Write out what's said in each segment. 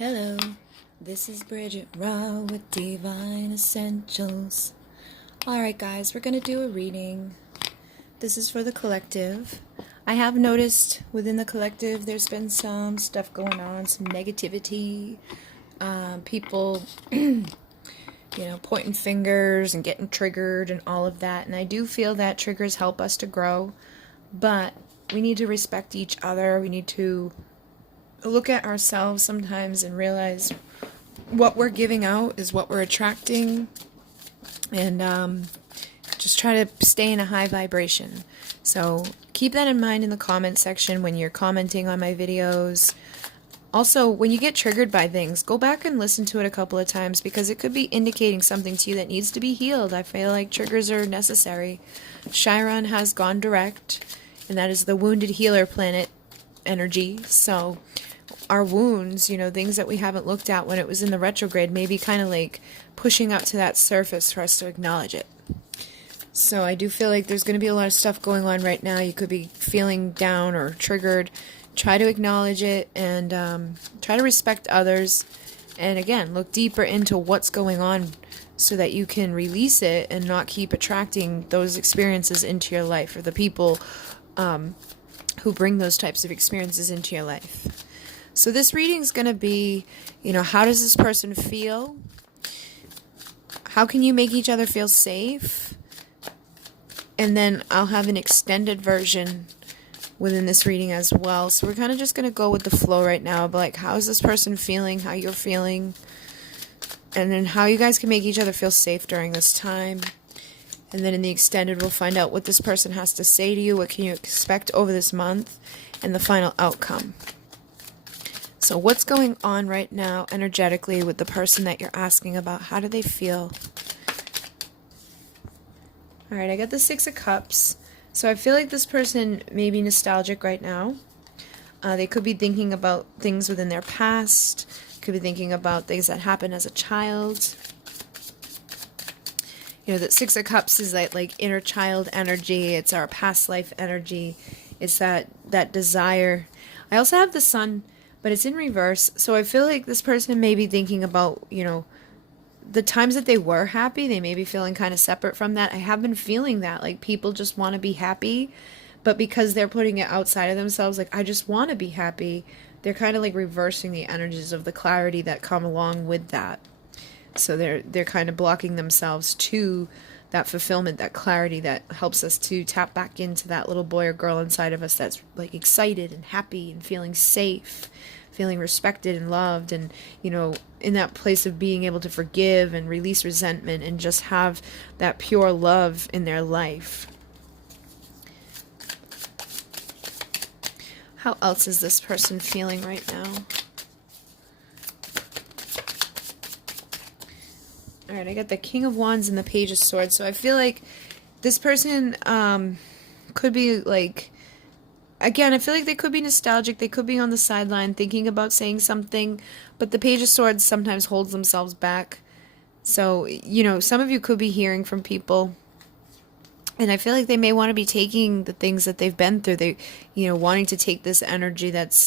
Hello, this is Bridget Rau with Divine Essentials. Alright guys, we're going to do a reading. This is for the collective. I have noticed within the collective there's been some stuff going on, some negativity, people, pointing fingers and getting triggered and all of that. And I do feel that triggers help us to grow, but we need to respect each other. We need to look at ourselves sometimes and realize what we're giving out is what we're attracting, and just try to stay in a high vibration. So keep that in mind in the comment section when you're commenting on my videos. Also, when you get triggered by things, go back and listen to it a couple of times, because it could be indicating something to you that needs to be healed. I feel like triggers are necessary. Chiron has gone direct, and that is the wounded healer planet energy. So our wounds, things that we haven't looked at when it was in the retrograde, may be kind of like pushing up to that surface for us to acknowledge it. So I do feel like there's going to be a lot of stuff going on right now. You could be feeling down or triggered. Try to acknowledge it and try to respect others. And again, look deeper into what's going on so that you can release it and not keep attracting those experiences into your life, or the people who bring those types of experiences into your life. So this reading is going to be, how does this person feel? How can you make each other feel safe? And then I'll have an extended version within this reading as well. So we're kind of just going to go with the flow right now. But like, how is this person feeling? How you're feeling? And then how you guys can make each other feel safe during this time. And then in the extended, we'll find out what this person has to say to you. What can you expect over this month? And the final outcome. So what's going on right now energetically with the person that you're asking about? How do they feel? Alright, I got the Six of Cups. So I feel like this person may be nostalgic right now. They could be thinking about things within their past. Could be thinking about things that happened as a child. That Six of Cups is like inner child energy. It's our past life energy. It's that desire. I also have the Sun, but it's in reverse. So I feel like this person may be thinking about, the times that they were happy. They may be feeling kind of separate from that. I have been feeling that. Like, people just want to be happy, but because they're putting it outside of themselves, like, I just want to be happy, they're kind of like reversing the energies of the clarity that come along with that. So they're kind of blocking themselves to that fulfillment, that clarity that helps us to tap back into that little boy or girl inside of us that's like excited and happy and feeling safe, feeling respected and loved, and in that place of being able to forgive and release resentment and just have that pure love in their life. How else is this person feeling right now? Alright, I got the King of Wands and the Page of Swords. So I feel like this person could be like, again, I feel like they could be nostalgic. They could be on the sideline thinking about saying something, but the Page of Swords sometimes holds themselves back. So, some of you could be hearing from people, and I feel like they may want to be taking the things that they've been through. They, wanting to take this energy that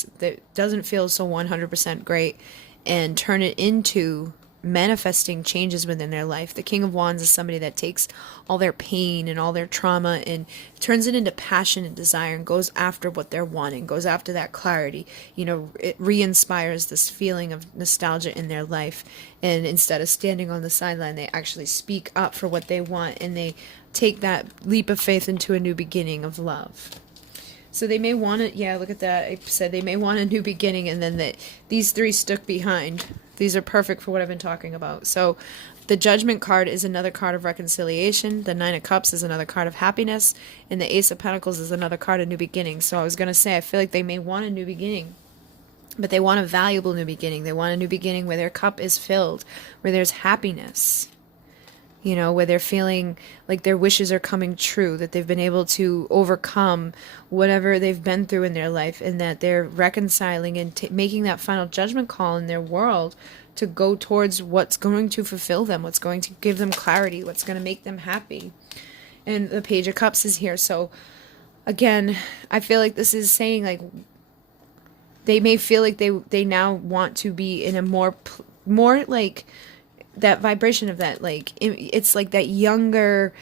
doesn't feel so 100% great and turn it into manifesting changes within their life. The King of Wands is somebody that takes all their pain and all their trauma and turns it into passion and desire and goes after what they're wanting, goes after that clarity. It re-inspires this feeling of nostalgia in their life, and instead of standing on the sideline, they actually speak up for what they want, and they take that leap of faith into a new beginning of love. So they may want it. Yeah, look at that. I said they may want a new beginning, and then these three stuck behind. These are perfect for what I've been talking about. So the Judgment card is another card of reconciliation. The Nine of Cups is another card of happiness. And the Ace of Pentacles is another card of new beginning. So I was going to say, I feel like they may want a new beginning, but they want a valuable new beginning. They want a new beginning where their cup is filled, where there's happiness. Where they're feeling like their wishes are coming true, that they've been able to overcome whatever they've been through in their life, and that they're reconciling and making that final judgment call in their world to go towards what's going to fulfill them, what's going to give them clarity, what's going to make them happy. And the Page of Cups is here. So again, I feel like this is saying, like, they may feel like they now want to be in a more like that vibration of that, like it's like that younger,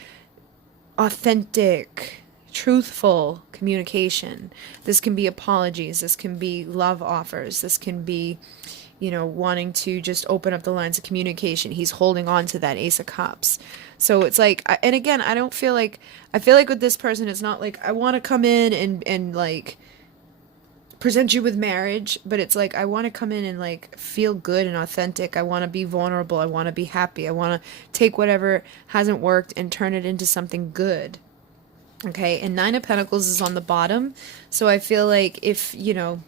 authentic, truthful communication. This can be apologies, this can be love offers, this can be, you know, wanting to just open up the lines of communication. He's holding on to that Ace of Cups. So it's like, and again, I feel like with this person, it's not like I want to come in and like present you with marriage, but it's like I want to come in and like feel good and authentic. I want to be vulnerable. I want to be happy. I want to take whatever hasn't worked and turn it into something good. Okay, and Nine of Pentacles is on the bottom. So I feel like if, you know,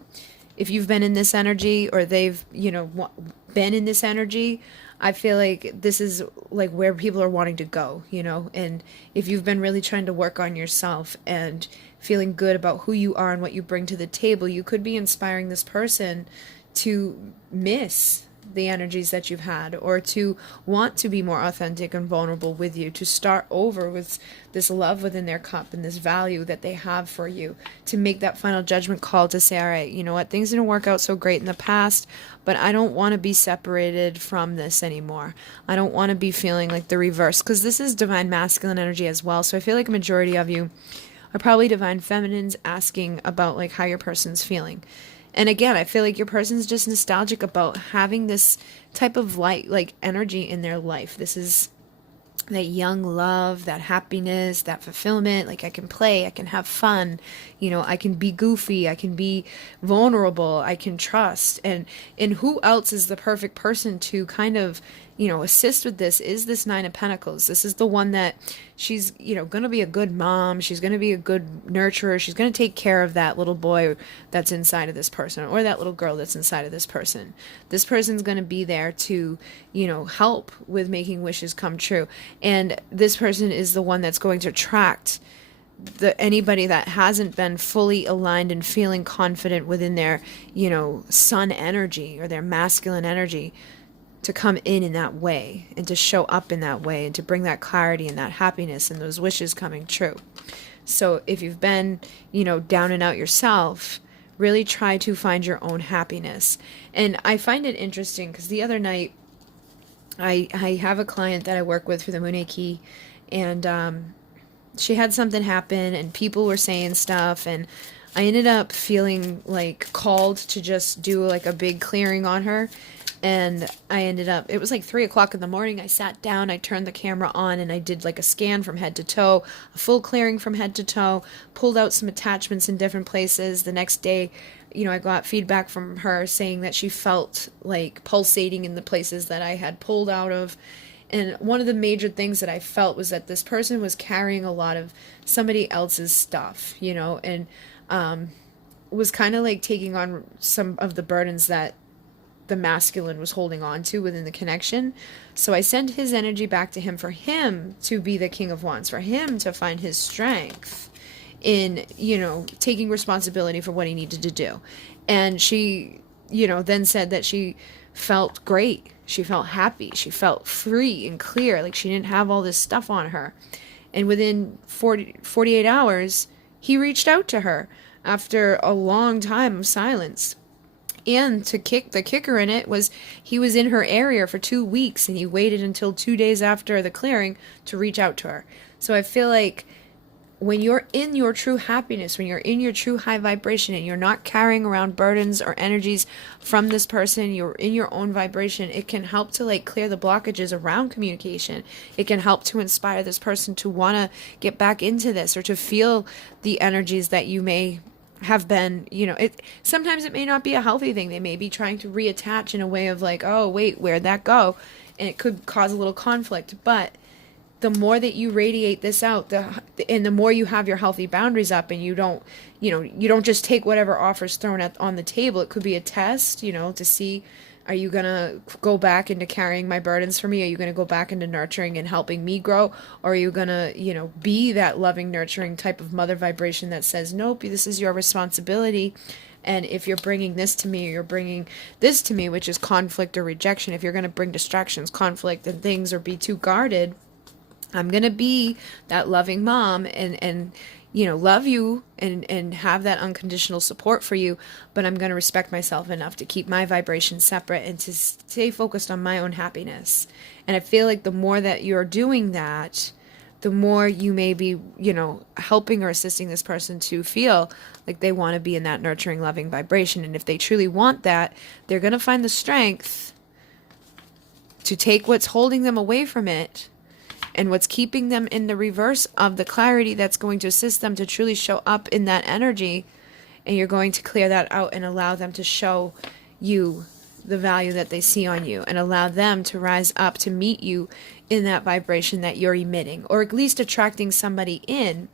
if you've been in this energy or they've, you know, been in this energy, I feel like this is like where people are wanting to go, you know, and if you've been really trying to work on yourself and feeling good about who you are and what you bring to the table, you could be inspiring this person to miss the energies that you've had, or to want to be more authentic and vulnerable with you, to start over with this love within their cup and this value that they have for you, to make that final judgment call to say, all right, you know what, things didn't work out so great in the past, but I don't want to be separated from this anymore. I don't want to be feeling like the reverse, because this is divine masculine energy as well. So I feel like a majority of you are probably divine feminines asking about like how your person's feeling. And again, I feel like your person's just nostalgic about having this type of light, like energy in their life. This is that young love, that happiness, that fulfillment. Like I can play, I can have fun, you know, I can be goofy, I can be vulnerable, I can trust. And who else is the perfect person to kind of, you know, assist with this is this Nine of Pentacles. This is the one that she's, you know, going to be a good mom. She's going to be a good nurturer. She's going to take care of that little boy that's inside of this person, or that little girl that's inside of this person. This person's going to be there to, you know, help with making wishes come true. And this person is the one that's going to attract anybody that hasn't been fully aligned and feeling confident within their, you know, sun energy or their masculine energy, to come in that way and to show up in that way and to bring that clarity and that happiness and those wishes coming true. So if you've been, you know, down and out yourself, really try to find your own happiness. And I find it interesting because the other night I have a client that I work with for the Moon Key, and she had something happen and people were saying stuff, and I ended up feeling like called to just do like a big clearing on her. And I ended up, it was like 3 o'clock in the morning. I sat down, I turned the camera on, and I did like a scan from head to toe, a full clearing from head to toe, pulled out some attachments in different places. The next day, you know, I got feedback from her saying that she felt like pulsating in the places that I had pulled out of. And one of the major things that I felt was that this person was carrying a lot of somebody else's stuff, you know, and was kind of like taking on some of the burdens that the masculine was holding on to within the connection. So I sent his energy back to him for him to be the King of Wands, for him to find his strength in, you know, taking responsibility for what he needed to do. And she, you know, then said that she felt great. She felt happy. She felt free and clear. Like she didn't have all this stuff on her. And within 48 hours, he reached out to her after a long time of silence. And the kicker in it was he was in her area for 2 weeks, and he waited until 2 days after the clearing to reach out to her. So I feel like when you're in your true happiness, when you're in your true high vibration and you're not carrying around burdens or energies from this person, you're in your own vibration, it can help to like clear the blockages around communication. It can help to inspire this person to want to get back into this, or to feel the energies that you may have been, you know, sometimes it may not be a healthy thing. They may be trying to reattach in a way of like, oh wait, where'd that go? And it could cause a little conflict. But the more that you radiate this out, and the more you have your healthy boundaries up, and you don't, you know, you don't just take whatever offer's thrown on the table. It could be a test, you know, to see, are you going to go back into carrying my burdens for me? Are you going to go back into nurturing and helping me grow? Or are you going to, you know, be that loving, nurturing type of mother vibration that says, nope, this is your responsibility. And if you're bringing this to me, or you're bringing this to me, which is conflict or rejection, if you're going to bring distractions, conflict, and things, or be too guarded, I'm going to be that loving mom and love you and have that unconditional support for you, but I'm going to respect myself enough to keep my vibration separate and to stay focused on my own happiness. And I feel like the more that you're doing that, the more you may be, helping or assisting this person to feel like they want to be in that nurturing, loving vibration. And if they truly want that, they're going to find the strength to take what's holding them away from it and what's keeping them in the reverse of the clarity that's going to assist them to truly show up in that energy. And you're going to clear that out and allow them to show you the value that they see on you, and allow them to rise up to meet you in that vibration that you're emitting, or at least attracting somebody in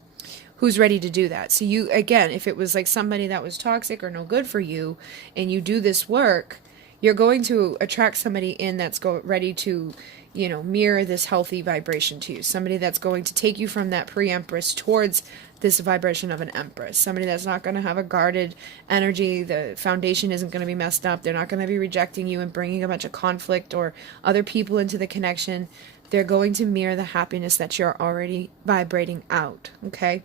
who's ready to do that. So you, again, if it was like somebody that was toxic or no good for you, and you do this work, you're going to attract somebody in that's ready to, mirror this healthy vibration to you. Somebody that's going to take you from that pre-empress towards this vibration of an empress. Somebody that's not going to have a guarded energy. The foundation isn't going to be messed up. They're not going to be rejecting you and bringing a bunch of conflict or other people into the connection. They're going to mirror the happiness that you're already vibrating out. Okay?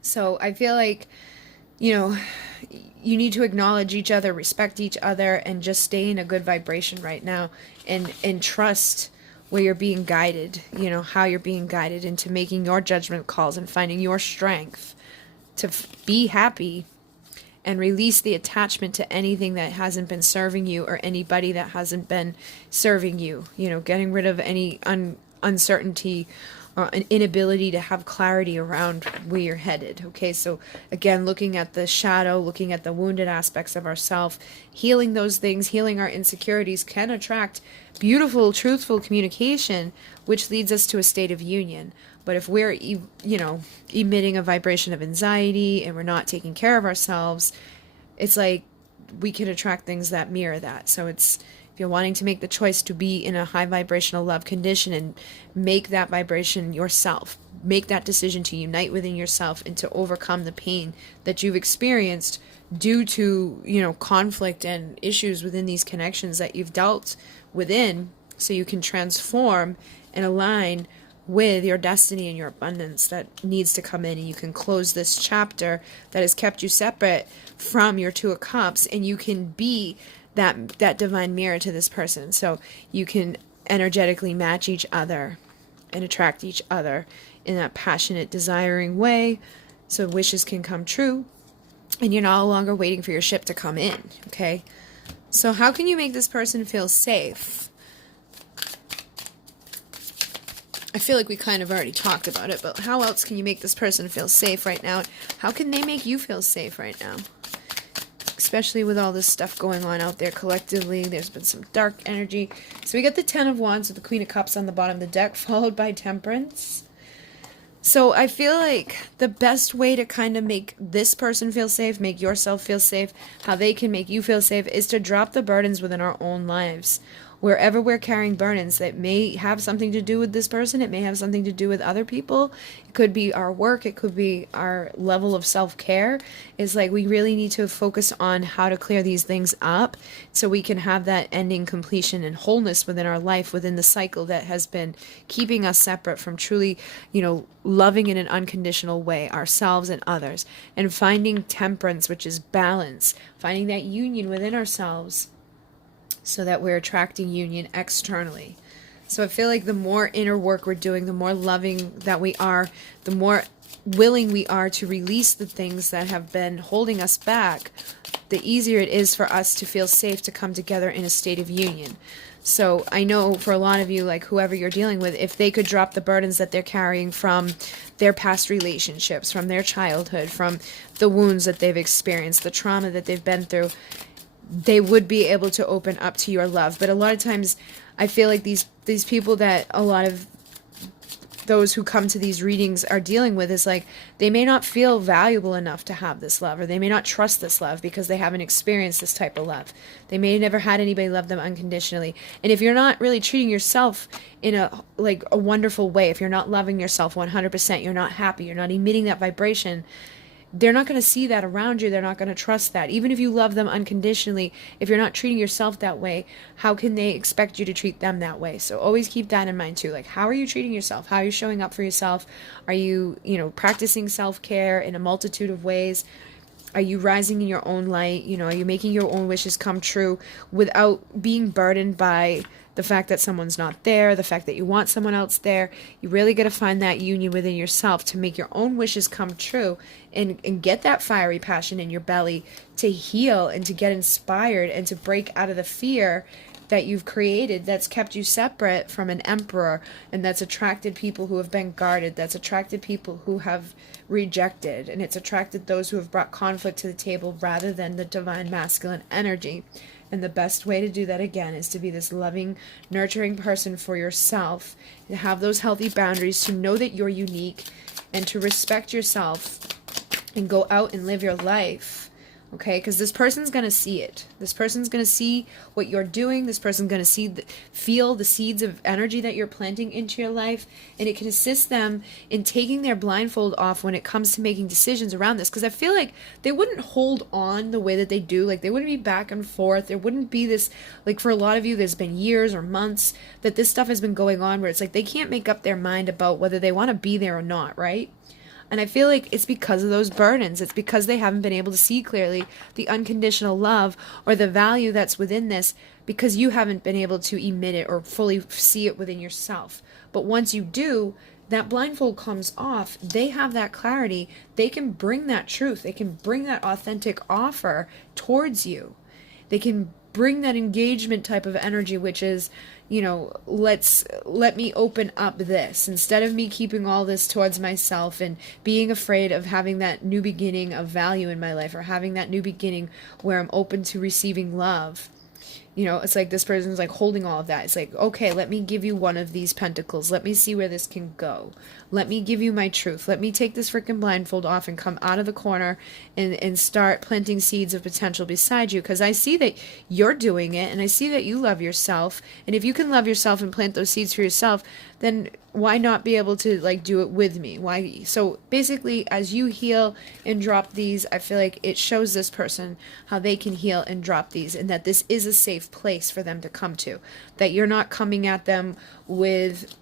So I feel like, you need to acknowledge each other, respect each other, and just stay in a good vibration right now, and trust where you're being guided, how you're being guided into making your judgment calls and finding your strength to be happy and release the attachment to anything that hasn't been serving you or anybody that hasn't been serving you, getting rid of any uncertainty or an inability to have clarity around where you're headed. Okay, so again, looking at the shadow, looking at the wounded aspects of ourselves, healing those things, healing our insecurities can attract beautiful, truthful communication, which leads us to a state of union. But if we're, emitting a vibration of anxiety and we're not taking care of ourselves, it's like we can attract things that mirror that. So it's, you're wanting to make the choice to be in a high vibrational love condition and make that vibration yourself. Make that decision to unite within yourself and to overcome the pain that you've experienced due to, conflict and issues within these connections that you've dealt within, so you can transform and align with your destiny and your abundance that needs to come in, and you can close this chapter that has kept you separate from your Two of Cups, and you can be that divine mirror to this person. So you can energetically match each other and attract each other in that passionate, desiring way, so wishes can come true and you're no longer waiting for your ship to come in. Okay, so how can you make this person feel safe? I feel like we kind of already talked about it, but how else can you make this person feel safe right now? How can they make you feel safe right now? Especially with all this stuff going on out there collectively. There's been some dark energy. So we got the Ten of Wands with the Queen of Cups on the bottom of the deck, followed by Temperance. So I feel like the best way to kind of make this person feel safe, make yourself feel safe, how they can make you feel safe, is to drop the burdens within our own lives. Wherever we're carrying burdens that may have something to do with this person, it may have something to do with other people. It could be our work. It could be our level of self-care. It's like we really need to focus on how to clear these things up so we can have that ending completion and wholeness within our life, within the cycle that has been keeping us separate from truly, loving in an unconditional way ourselves and others, and finding temperance, which is balance, finding that union within ourselves, so that we're attracting union externally. So I feel like the more inner work we're doing, the more loving that we are, the more willing we are to release the things that have been holding us back, the easier it is for us to feel safe to come together in a state of union. So I know for a lot of you, like whoever you're dealing with, if they could drop the burdens that they're carrying from their past relationships, from their childhood, from the wounds that they've experienced, the trauma that they've been through, they would be able to open up to your love. But a lot of times I feel like these people that a lot of those who come to these readings are dealing with is like they may not feel valuable enough to have this love, or they may not trust this love because they haven't experienced this type of love. They may have never had anybody love them unconditionally. And if you're not really treating yourself in a wonderful way, if you're not loving yourself 100%, you're not happy, you're not emitting that vibration, they're not going to see that around you. They're not going to trust that. Even if you love them unconditionally, if you're not treating yourself that way, how can they expect you to treat them that way? So always keep that in mind too. Like, how are you treating yourself? How are you showing up for yourself? Are you, practicing self-care in a multitude of ways? Are you rising in your own light? Are you making your own wishes come true without being burdened by the fact that someone's not there, the fact that you want someone else there? You really got to find that union within yourself to make your own wishes come true and get that fiery passion in your belly to heal and to get inspired and to break out of the fear that you've created that's kept you separate from an emperor, and that's attracted people who have been guarded, that's attracted people who have rejected, and it's attracted those who have brought conflict to the table rather than the divine masculine energy. And the best way to do that, again, is to be this loving, nurturing person for yourself, to have those healthy boundaries, to know that you're unique, and to respect yourself and go out and live your life. Okay, because this person's going to see it. This person's going to see what you're doing. This person's going to feel the seeds of energy that you're planting into your life. And it can assist them in taking their blindfold off when it comes to making decisions around this. Because I feel like they wouldn't hold on the way that they do. Like, they wouldn't be back and forth. There wouldn't be this, like, for a lot of you, there's been years or months that this stuff has been going on where it's like they can't make up their mind about whether they want to be there or not, right? And I feel like it's because of those burdens. It's because they haven't been able to see clearly the unconditional love or the value that's within this, because you haven't been able to emit it or fully see it within yourself. But once you do, that blindfold comes off. They have that clarity. They can bring that truth. They can bring that authentic offer towards you. They can bring that engagement type of energy, which is, let me open up this, instead of me keeping all this towards myself and being afraid of having that new beginning of value in my life, or having that new beginning where I'm open to receiving love. It's like this person's like holding all of that. It's like, okay, let me give you one of these pentacles. Let me see where this can go. Let me give you my truth. Let me take this freaking blindfold off and come out of the corner and start planting seeds of potential beside you. Because I see that you're doing it, and I see that you love yourself. And if you can love yourself and plant those seeds for yourself, then why not be able to do it with me? Why? So basically, as you heal and drop these, I feel like it shows this person how they can heal and drop these, and that this is a safe place for them to come to. That you're not coming at them with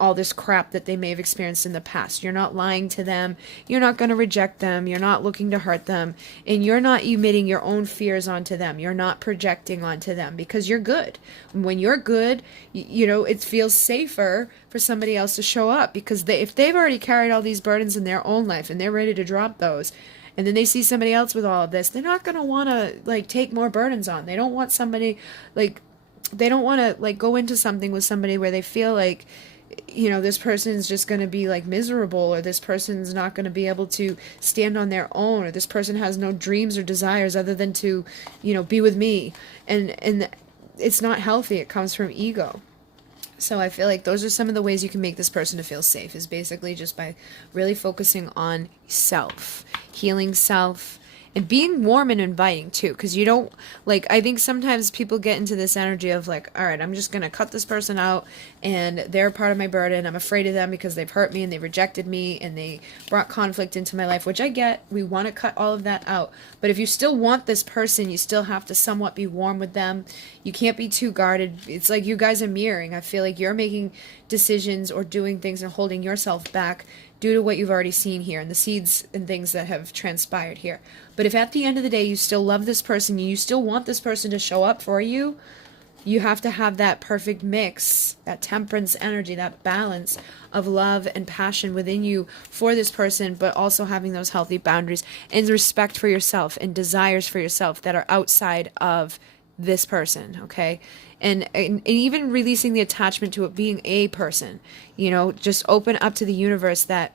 all this crap that they may have experienced in the past. You're not lying to them. You're not going to reject them. You're not looking to hurt them. And you're not emitting your own fears onto them. You're not projecting onto them, because you're good. When you're good, it feels safer for somebody else to show up, because if they've already carried all these burdens in their own life and they're ready to drop those, and then they see somebody else with all of this, they're not going to want to take more burdens on. They don't want somebody they don't want to go into something with somebody where they feel like, this person's just going to be miserable, or this person's not going to be able to stand on their own, or this person has no dreams or desires other than to, be with me. And it's not healthy. It comes from ego. So I feel like those are some of the ways you can make this person to feel safe, is basically just by really focusing on self, healing self, and being warm and inviting too, because you don't, I think sometimes people get into this energy of all right, I'm just going to cut this person out and they're part of my burden. I'm afraid of them because they've hurt me and they rejected me and they brought conflict into my life, which I get. We want to cut all of that out. But if you still want this person, you still have to somewhat be warm with them. You can't be too guarded. It's like you guys are mirroring. I feel like you're making decisions or doing things and holding yourself back due to what you've already seen here and the seeds and things that have transpired here. But if at the end of the day you still love this person, you still want this person to show up for you, you have to have that perfect mix, that temperance energy, that balance of love and passion within you for this person, but also having those healthy boundaries and respect for yourself and desires for yourself that are outside of this person, okay? And even releasing the attachment to it being a person, just open up to the universe that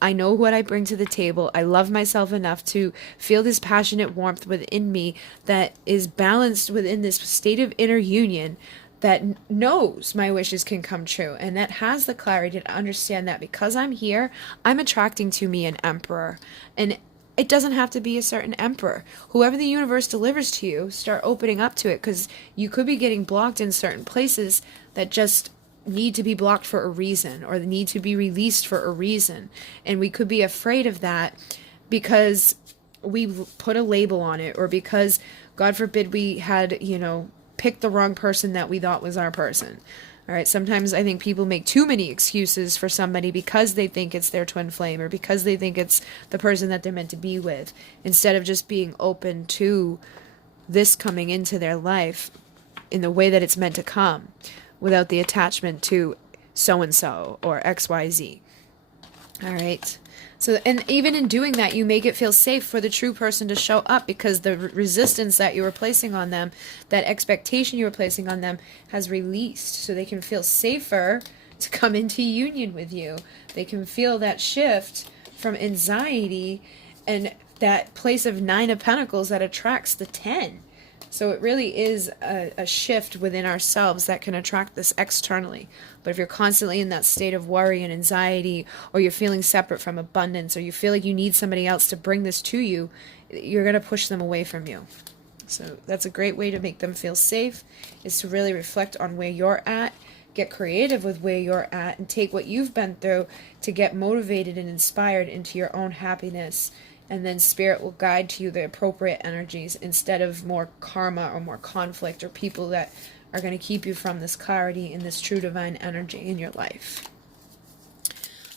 I know what I bring to the table. I love myself enough to feel this passionate warmth within me that is balanced within this state of inner union that knows my wishes can come true, and that has the clarity to understand that because I'm here, I'm attracting to me an emperor. And it doesn't have to be a certain emperor. Whoever the universe delivers to you, start opening up to it, because you could be getting blocked in certain places that just need to be blocked for a reason, or need to be released for a reason. And we could be afraid of that because we put a label on it, or because, God forbid, we had, picked the wrong person that we thought was our person. All right, sometimes I think people make too many excuses for somebody because they think it's their twin flame, or because they think it's the person that they're meant to be with, instead of just being open to this coming into their life in the way that it's meant to come, without the attachment to so-and-so or XYZ. All right. So, and even in doing that, you make it feel safe for the true person to show up, because the resistance that you were placing on them, that expectation you were placing on them, has released. So they can feel safer to come into union with you. They can feel that shift from anxiety and that place of 9 of Pentacles that attracts the 10. So it really is a shift within ourselves that can attract this externally. But if you're constantly in that state of worry and anxiety, or you're feeling separate from abundance, or you feel like you need somebody else to bring this to you, you're going to push them away from you. So that's a great way to make them feel safe, is to really reflect on where you're at, get creative with where you're at, and take what you've been through to get motivated and inspired into your own happiness. And then Spirit will guide to you the appropriate energies, instead of more karma or more conflict, or people that are going to keep you from this clarity and this true divine energy in your life.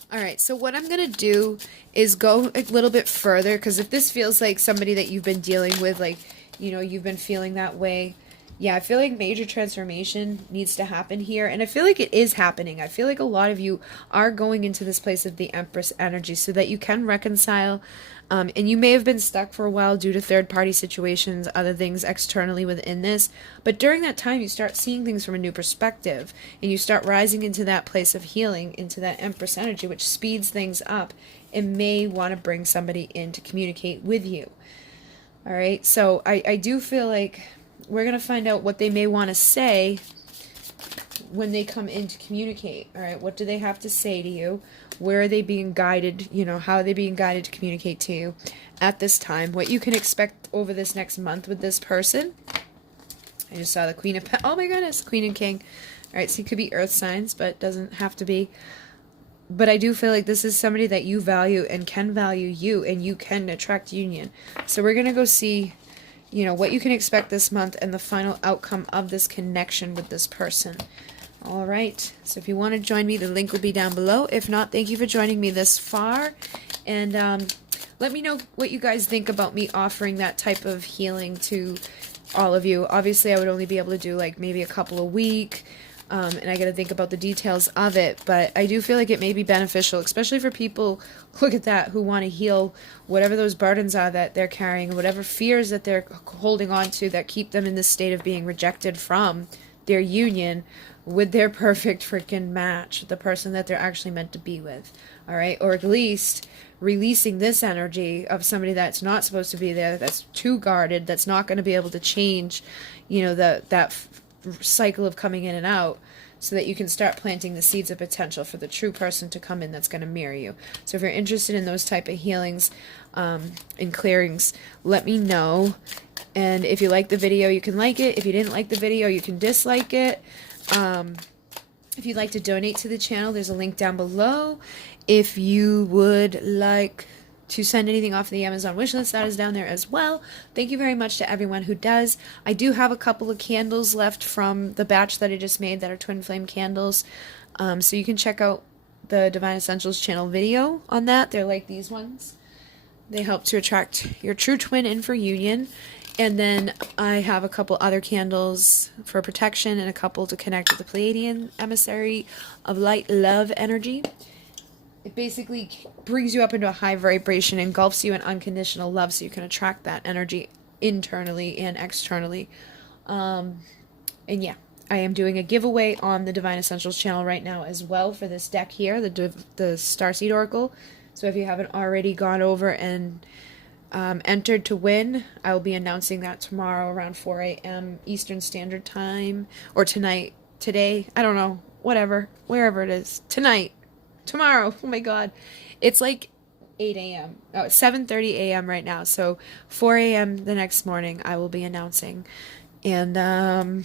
All right, so what I'm going to do is go a little bit further, because if this feels like somebody that you've been dealing with, like, you've been feeling that way, yeah, I feel like major transformation needs to happen here. And I feel like it is happening. I feel like a lot of you are going into this place of the Empress energy so that you can reconcile. And you may have been stuck for a while due to third-party situations, other things externally within this. But during that time, you start seeing things from a new perspective. And you start rising into that place of healing, into that Empress energy, which speeds things up and may want to bring somebody in to communicate with you. All right, so I do feel like we're going to find out what they may want to say when they come in to communicate. All right, what do they have to say to you? Where are they being guided? How are they being guided to communicate to you at this time? What you can expect over this next month with this person. I just saw the Queen of oh my goodness, Queen and King. All right, so it could be earth signs, but it doesn't have to be. But I do feel like this is somebody that you value and can value you, and you can attract union. So we're going to go see what you can expect this month and the final outcome of this connection with this person. All right. So if you want to join me, the link will be down below. If not, thank you for joining me this far. And let me know what you guys think about me offering that type of healing to all of you. Obviously, I would only be able to do like maybe a couple a week. And I got to think about the details of it, but I do feel like it may be beneficial, especially for people, look at that, who want to heal whatever those burdens are that they're carrying, whatever fears that they're holding on to that keep them in this state of being rejected from their union with their perfect freaking match, the person that they're actually meant to be with. All right, or at least releasing this energy of somebody that's not supposed to be there, that's too guarded, that's not going to be able to change, that cycle of coming in and out, so that you can start planting the seeds of potential for the true person to come in that's going to mirror you. So if you're interested in those type of healings and clearings, let me know. And if you like the video, you can like it. If you didn't like the video, you can dislike it. If you'd like to donate to the channel, there's a link down below. If you would like to send anything off the Amazon wishlist, that is down there as well. Thank you very much to everyone who does. I do have a couple of candles left from the batch that I just made that are twin flame candles. So you can check out the Divine Essentials channel video on that. They're like these ones. They help to attract your true twin in for union. And then I have a couple other candles for protection and a couple to connect with the Pleiadian emissary of light love energy. It basically brings you up into a high vibration, engulfs you in unconditional love, so you can attract that energy internally and externally. And yeah, I am doing a giveaway on the Divine Essentials channel right now as well for this deck here, the Starseed Oracle. So if you haven't already gone over and entered to win, I will be announcing that tomorrow around 4 a.m. Eastern Standard Time, or today, I don't know, whatever, wherever it is, tonight. Tomorrow, oh my god, it's like 8 a.m. Oh, it's 7:30 a.m. right now, so 4 a.m. the next morning I will be announcing. And I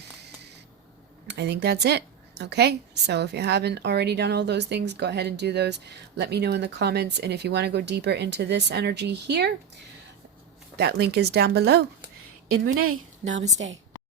think that's it. Okay, so if you haven't already done all those things, go ahead and do those. Let me know in the comments, and if you want to go deeper into this energy here, that link is down below. In Mune, namaste.